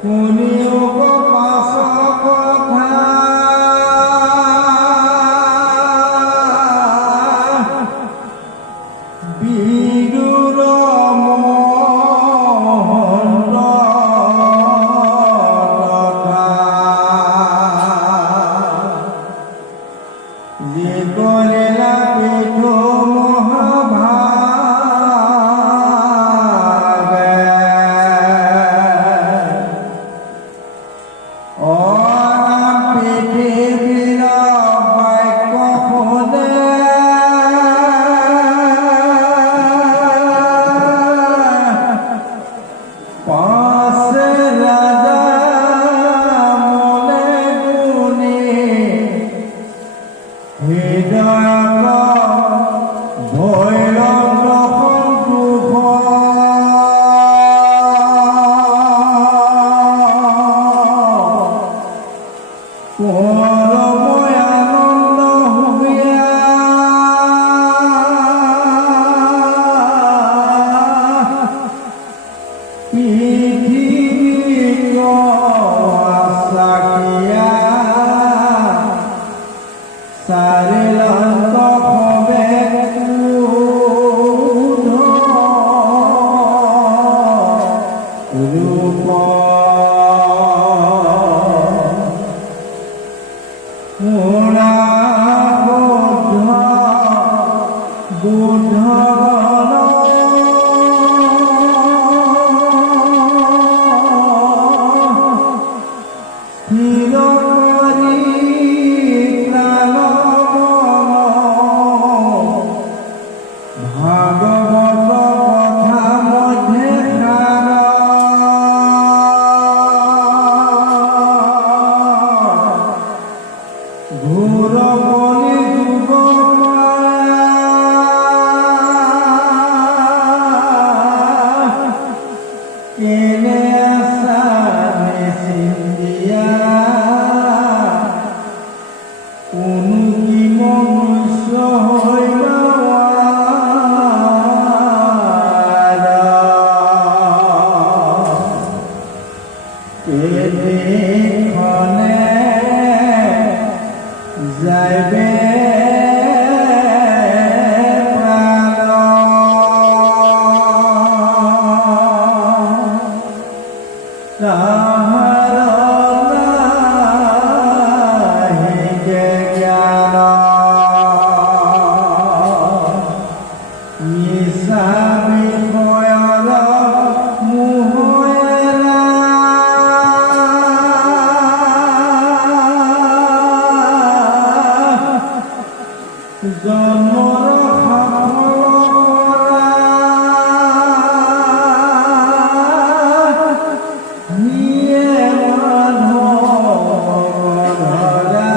শুনিও পাছ কথা বিদুৰ মহন্ত তথা যি কৰিলা পীঠ মহাভাগে অনাম পৃথিৱীৰ বাক্য শুনে পাছে ৰাজা মনে গুণি হৃদয়ত ভৈৰৱ সন্তোষ পৰময় আনন্দ হুবিয়া পৃথিৱীক আচাকিয়া চাৰিলন্ত ভৱে ক্ৰোধ ৰূপ শুনা বুদ্ধ স্থিৰ কৰি প্ৰাণ ভাগৱত কথা মধ্যে সাৰ ঘোৰ কলি যুগ কেনে আছা নিচিন্তিয়া কোনো কি মনুষ্য হৈব এদিখনে যাইবে প্ৰাণ তাহাৰ নাহিকে জ্ঞান নিচা বিষয়ৰ মোহেৰা জন্মৰ সাফল নিয়ে মাধৱ ধৰা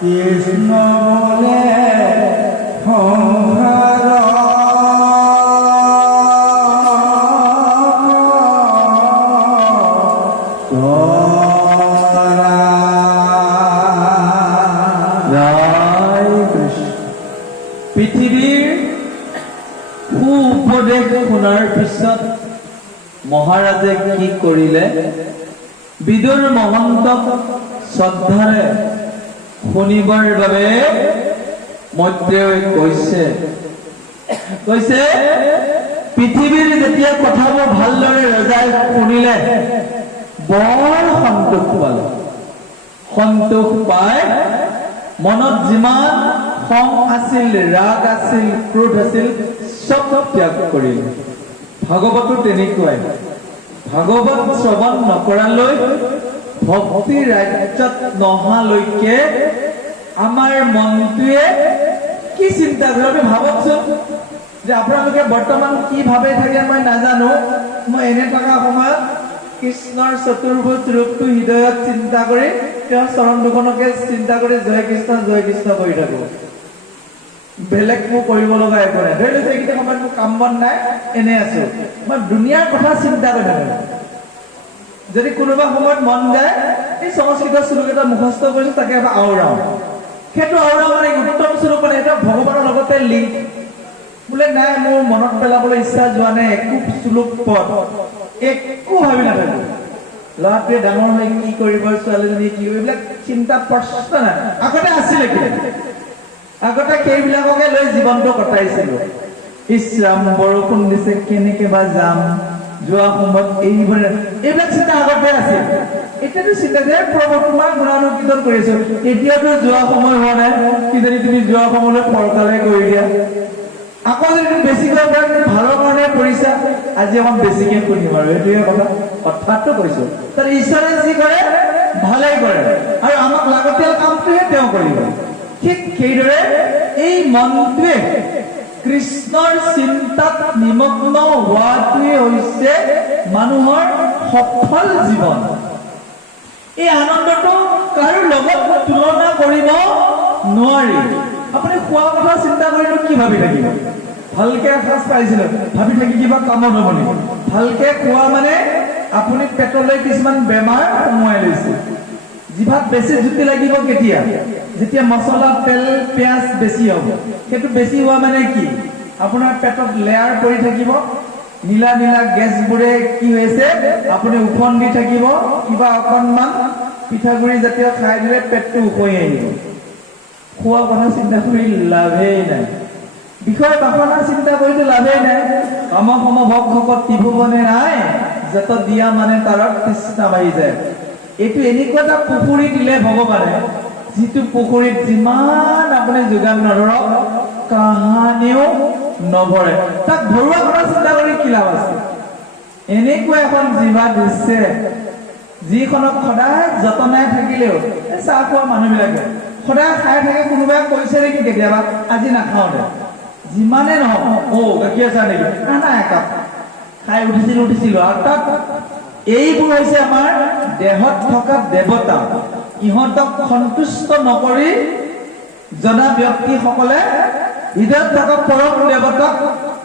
কৃষ্ণ বোলে সংসাৰ পৃথিৱীৰ সু উপদেশ শুনাৰ পিছত মহাৰাজে কি কৰিলে? বিদুৰ মহন্তক শ্ৰদ্ধাৰে শুনিবৰ বাবে মৈত্ৰেয়ই কৈছে পৃথিৱীৰ যেতিয়া কথাবোৰ ভালদৰে ৰজাই শুনিলে বৰ সন্তোষ পালে। সন্তোষ পাই মনত যিমান খং আছিল, ৰাগ আছিল, ক্ৰোধ আছিল, চব ত্যাগ কৰিলে। ভাগৱতো তেনেকুৱাই। ভাগৱত শ্ৰৱণ নকৰালৈ, ভক্তি ৰাজ্যত নহালৈকে আমাৰ মনটোৱে কি চিন্তা কৰে? আমি ভাবকচোন যে আপোনালোকে বৰ্তমান কি ভাবে থাকে মই নাজানো। মই এনে থকা সময়ত কৃষ্ণৰ চতুৰ্ভুজ ৰূপটো হৃদয়ত চিন্তা কৰি তেওঁৰ চৰণ দুখনকে চিন্তা কৰি জয় কৃষ্ণ কৰি থাকো। বেলেগ মোৰ কৰিব লগা একো নাই। ধৰি লৈছো এইকেইটা সময়ত মোৰ কাম বন নাই, এনে আছো, মই দুনিয়াৰ কথা চিন্তা কৰি থাকো। যদি কোনোবা সময়ত মন যায় এই সংস্কৃত শ্লোক এটা মুখস্থ কৰিছো তাকে এবাৰ আওৰাও, সেইটো আওৰাও মানে উত্তম শ্লোক মানে এটা ভগৱানৰ লগতে লিংক। বোলে নাই মোৰ মনত পেলাবলৈ ইচ্ছা যোৱা নাই একো শ্লোক পদ, একো ভাবি নাথাকো ল'ৰাটোৱে ডাঙৰ হৈ কি কৰিব ছোৱালীজনী কি এইবিলাক চিন্তা প্ৰশ্ন নাই আগতে আছিলে আগতে সেইবিলাককে লৈ জীৱনটো কটাইছিলো ইছৰাম বৰষুণ দিছে কেনেকে বা যাম যোৱা সময়ত এইবিলাক চিন্তা আগতে আছিল এতিয়াতো চিন্তা যে প্ৰভু তোমাৰ গুণানুকীৰ্তন কৰিছো এতিয়াতো যোৱা সময় হোৱা নাই কিজানি তুমি যোৱা সময়লৈ ফৰকালে কৰি দিয়া আকৌ যদি তুমি বেছিকৈ ভালৰ কাৰণে কৰিছা আজি অকণ বেছিকে শুনিম আৰু এইটোৱে কথাটো কৈছো তাৰ ঈশ্বৰে যি কৰে ভালেই কৰে আৰু আমাক লাগতিয়াল কামটোহে তেওঁ কৰিব ঠিক সেইদৰে এই মনটোৱে কৃষ্ণৰ চিন্তাত নিমগ্ন হোৱাটোৱে হৈছে মানুহৰ সফল জীৱন এই আনন্দটো কাৰো লগত তুলনা কৰিব নোৱাৰি আপুনি খোৱা কথা চিন্তা কৰিলে কি ভাবি থাকিব ভালকে এসাঁজ পাইছিল ভাবি থাকি কিবা কামত হ'ব নেকি ভালকে খোৱা মানে আপুনি পেটলৈ কিছুমান বেমাৰ সোমোৱাই লৈছে জিভাত বেছি জুতি লাগিব কেতিয়া যেতিয়া মছলা তেল পিঁয়াজ বেছি হ'ব সেইটো বেছি হোৱা মানে কি আপোনাৰ পেটত লেয়াৰ পৰি থাকিব নীলা নীলা গেছবোৰে কি হৈছে আপুনি উফন দি থাকিব কিবা অকণমান পিঠাগুৰি জাতীয় খাই দিলে পেটটো উফৰি আহিব খোৱা কথা চিন্তা কৰি লাভেই নাই বিষয় বাসনা চিন্তা কৰিতো লাভেই নাই কাম ভক্ত ত্ৰিভুৱনে নাই যত দিয়া মানে তাৰত তৃষ্ণা বাঢ়ি যায় এইটো এনেকুৱা এটা পুখুৰী দিলে ভগৱানে যিটো পুখুৰীত যিমান আপুনি যোগান নধৰক কাহানিও নভৰে তাক ভৰুৱা কথা চিন্তা কৰি কি লাভ আছে এনেকুৱা এখন জিভা দিছে যিখনক সদায় যতনাই থাকিলেও চাহ খোৱা মানুহবিলাকে সদায় খাই থাকে কোনোবাই কৈছে নেকি কেতিয়াবা আজি নাখাওঁ দে যিমানে নহওক গাখীৰ চাহ নেকি নাই একাপ খাই উঠিছিলো আৰু তাত এইবোৰ হৈছে আমাৰ দেহত থকা দেৱতা ইহঁতক সন্তুষ্ট নকৰি জনা ব্যক্তিসকলে হৃদয়ত থকা পৰম দেৱতাক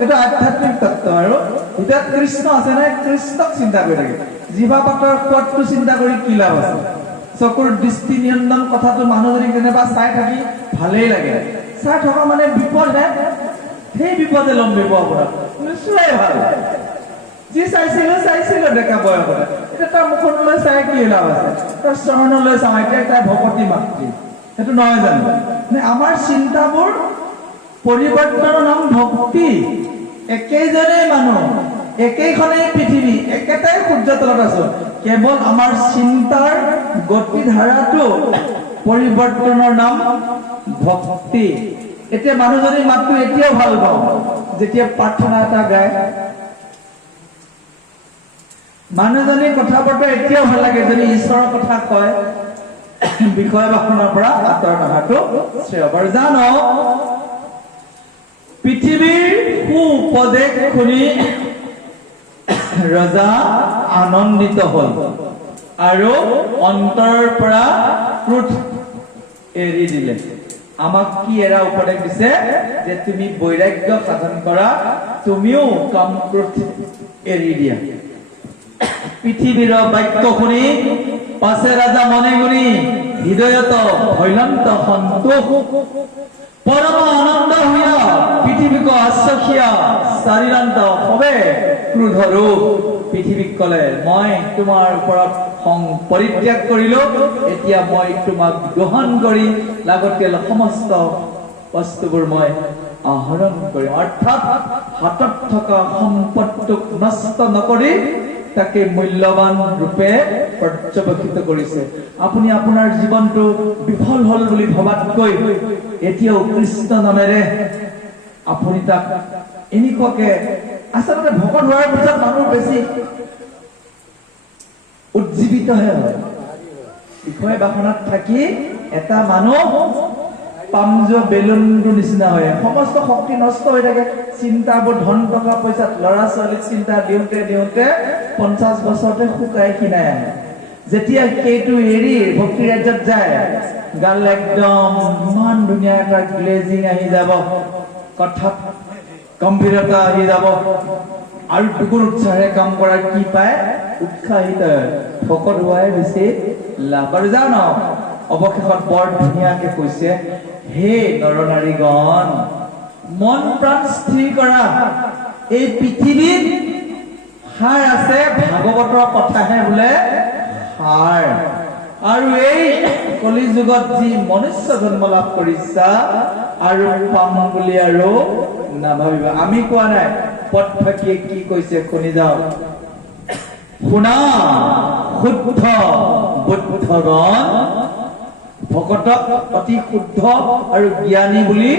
এইটো আধ্যাত্মিক তত্ত্ব আৰু হৃদয়ত কৃষ্ণ আছে নে কৃষ্ণক চিন্তা কৰি থাকে জিভা পাতৰ সোৱাদটো চিন্তা কৰি কি লাভ আছে চকুৰ দৃষ্টি নিয়ন্ত্ৰণ কথাটো মানুহজনীক যেনিবা চাই থাকি ভালেই লাগে চাই থকা মানে বিপদহে সেই বিপদে লম্বিব আপোনাক নিশ্চয় ভাল যি চাইছিলো ডেকা বয়সত এতিয়া তাৰ মুখলৈ চাই কি লাভ আছে তাৰ চৰণলৈ চাওঁ এতিয়া তাই ভকতি মাতৃ সেইটো নহয় জানো আমাৰ চিন্তাবোৰ পৰিৱৰ্তনৰ নাম ভক্তি একেইজনেই মানুহ একেইখনেই পৃথিৱী একেটাই সূৰ্যৰ তলত আছো কেৱল আমাৰ চিন্তাৰ গতিধাৰাটো পৰিৱৰ্তনৰ নাম ভক্তি এতিয়া মানুহজনীৰ মাতটো এতিয়াও ভাল পাওঁ যেতিয়া প্ৰাৰ্থনা এটা গায় মানুহজনীৰ কথা বতৰা এতিয়াও ভাল লাগে যদি ঈশ্বৰৰ কথা কয় বিষয় বাসনাৰ পৰা আঁতৰত অহাটো শ্ৰেয় বাৰু জানো পৃথিৱীৰ সুপদেশ শুনি ৰজা আনন্দিত হল আৰু অন্তৰৰ পৰা ক্ৰোধ এৰি দিলে আমাক কি এৰা উপদেশ দিছে যে তুমি বৈৰাগ্য সাধন কৰা তুমিও কাম ক্ৰোধ এৰি দিয়া পৃথিৱীৰ বাক্য শুনি পাছে ৰাজা মনে গুণি হৃদয়ত ভৈলন্ত সন্তোষ পৰম আনন্দ হইয়া পৃথিৱীক আশ্চৰ্যা চাৰিলান্ত হবে ক্ৰোধ ৰূপ পৃথিৱীক কলে মই তোমাৰ ওপৰত পৰিত্যাগ কৰিলো এতিয়া মই তোমাক গ্ৰহণ কৰি লাগতিয়াল সমস্ত বস্তুবোৰ মই আহৰণ কৰিম অৰ্থাৎ হাতত থকা সম্পদটোক নষ্ট নকৰি তাকে মূল্যৱান ৰূপে পৰ্যবেক্ষিত কৰিছে আপুনি আপোনাৰ জীৱনটো বিফল হল বুলি ভবাতকৈ এতিয়াও কৃষ্ণ নামেৰে আপুনি তাক এনেকুৱাকে আচলতে ভকত হোৱাৰ পিছত মানুহ বেছি উজ্জীৱিতহে হয় বিষয় বাসনাত থাকি এটা মানুহ পামযোৱা বেলুনটোৰ নিচিনা হয় সমস্ত শক্তি নষ্ট হৈ থাকে চিন্তাবোৰ ধন টকা পইচাত ল'ৰা ছোৱালীক চিন্তা দিওঁতে 50 বছৰতে শুকাই খিনাই আহে যেতিয়া সেইটো এৰি ভক্তি ৰাজ্যত যায় গাল একদম ইমান ধুনীয়া এটা গ্লেজিং আহি যাব কথাত গম্ভীৰতা আহি যাব আৰু দুগুণ উৎসাহেৰে কাম কৰাৰ কি পায় উৎসাহিত ভকত হোৱাই বেছি লাভ আৰু জানো অৱশেষত বৰ ধুনীয়াকে কৈছে হে নৰনাৰীগণ মন প্ৰাণ স্থিৰ কৰা এই পৃথিৱীত সাৰ আছে, ভাগৱতৰ কথাহে বোলে সাৰ। আৰু এই কলি যুগত যি মনুষ্য জন্ম লাভ কৰিছা আৰু পাম বুলি আৰু নাভাবিবা। আমি কোৱা নাই, পদ ফাঁকিয়ে কি কৈছে শুনি যাও। শুনা শুদ্ধ বুদ্ধগণ ভকতক অতি শুদ্ধ আৰু জ্ঞানী বুলি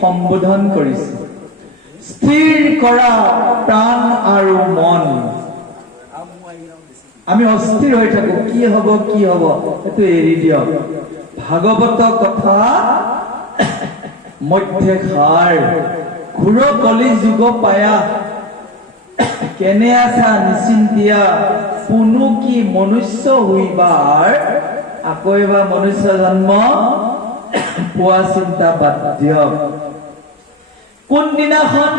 সম্বোধন কৰিছে। স্থিৰ কৰা প্ৰাণ আৰু মন। আমি অস্থিৰ হৈ থাকো, কি হব কি হব, সেইটো এৰি দিয়ক। ভাগৱত কথা মধ্যে সাৰ। ঘূৰ কলি যুগ পায়া, কেনে আছা নিচিন্তিয়া, পুনু কি মনুষ্য হইবাৰ, আকৌ এবাৰ মনুষ্য জন্ম পোৱা চিন্তা বাদ দিয়ক। কোনদিনাখন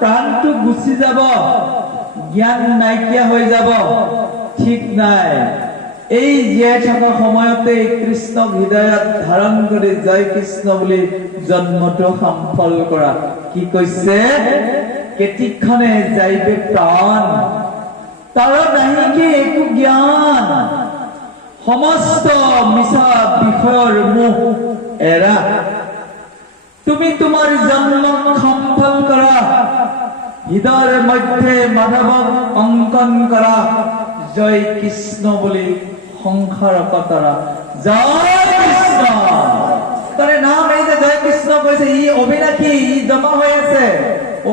প্ৰাণটো গুচি যাব, জ্ঞান নাইকিয়া হৈ যাব, ঠিক নাই। এই জীয়াই থকা সময়তে কৃষ্ণক হৃদয়ত ধাৰণ কৰি জয় কৃষ্ণ বুলি জন্মটো সফল কৰা। কি কৈছে? কেতিক্ষণে যাইবে প্ৰাণ, তাৰ নাহি কি একো জ্ঞান, সমস্ত মিছা বিষয়ৰ মোহ এৰা। তুমি তোমাৰ জন্ম সফল কৰা, হৃদয়ৰ মধ্যে মাধৱক অংকন কৰা, জয় কৃষ্ণ বুলি সংসাৰ কতৰা। জয় কৃষ্ণ। তাৰে নাম এই যে জয় কৃষ্ণ কৈছে, ই অবিনাশী, ই জমা হৈ আছে।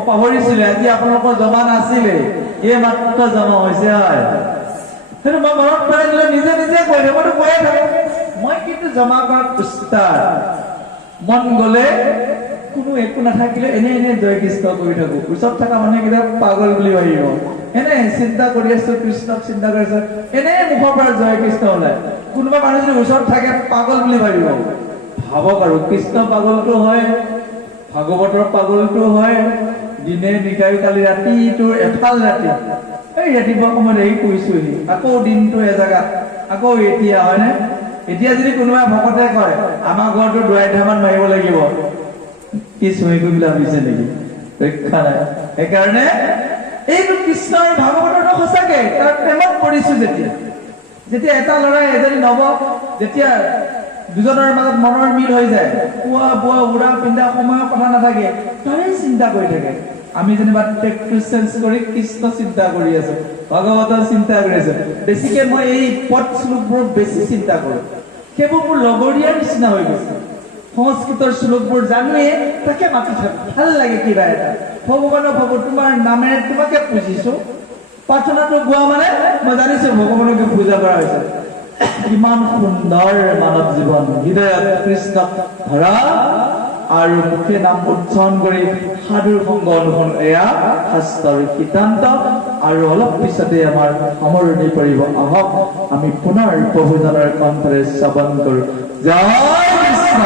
পাহৰিছিলে, আজি আপোনালোকৰ জমা নাছিলে, এই মাত্ৰ জমা হৈছে। হয়, সেইটো মই মনত পেলাই দিলে নিজে নিজে কৈ থাকো, মইতো কৈয়ে থাকো। মই কিন্তু জমা কৰাত উস্তাদ। মন গলে কোনো একো নাথাকিলে এনে এনে জয় কৃষ্ণ কৰি থাকো। ওচৰত থকা মানুহকেইটা পাগল বুলি ভাবিব। এনে চিন্তা কৰি আছো, কৃষ্ণক চিন্তা কৰি আছো, এনে মুখৰ পৰা জয় কৃষ্ণ ওলাই। কোনোবা মানুহ যদি ওচৰত থাকে পাগল বুলি ভাবিব। ভাবক আৰু, কৃষ্ণ পাগলটো হয়, ভাগৱতৰ পাগলটো হয়। দিনে নিশাই কালি ৰাতিটো এফাল ৰাতি, এই ৰাতিপুৱা সময়ত এই কৈছোহি, আকৌ দিনটো এজেগাত, আকৌ এতিয়া হয়নে? এতিয়া যদি কোনোবাই ভকতে কয় আমাৰ ঘৰটো দুৱাইঠামান মাৰিব লাগিব, কি চহী কৰিবলৈ ভাবিছে নেকি? ৰক্ষা নাই। সেইকাৰণে এইটো কৃষ্ণই ভাগৱতৰটো সঁচাকে তাৰ প্ৰেমত পৰিছো। যেতিয়া এটা ল'ৰাই এজনী নব, যেতিয়া দুজনৰ মাজত মনৰ মিল হৈ যায়, খোৱা বোৱা উৰা পিন্ধা সময়ৰ কথা নাথাকে, তাৰে চিন্তা কৰি থাকে। আমি যেনিবা ট্ৰেকটো চেঞ্জ কৰি কৃষ্ণ চিন্তা কৰি আছো, ভাগৱতৰ চিন্তা কৰি আছো। বেছিকে মই এই পদ শ্লোকবোৰ বেছি চিন্তা কৰো, সেইবোৰ মোৰ লগৰীয়াৰ নিচিনা হৈ গৈছে। সংস্কৃতৰ শ্লোকবোৰ জানোৱে, তাকে মাতি থাকো, ভাল লাগে কিবা এটা। ভগৱানক ভাবো, তোমাৰ নামেৰে তোমাকে পুজিছো। প্ৰাৰ্থনাটো গোৱা মানে মই জানিছো ভগৱানকে পূজা কৰা হৈছে। ইমান সুন্দৰ মানৱ জীৱন, হৃদয়ত কৃষ্ণক ধৰা আৰু মুখে নাম উচ্চাৰণ কৰি সাধুৰ সংগ অনুসৰণ, এয়া শাস্ত্ৰৰ সিদ্ধান্ত। আৰু অলপ পিছতে আমাৰ সামৰণি পৰিব। আহক আমি পুনৰ প্ৰভুজনৰ কণ্ঠৰে শ্ৰৱণ কৰো। জয় কৃষ্ণ।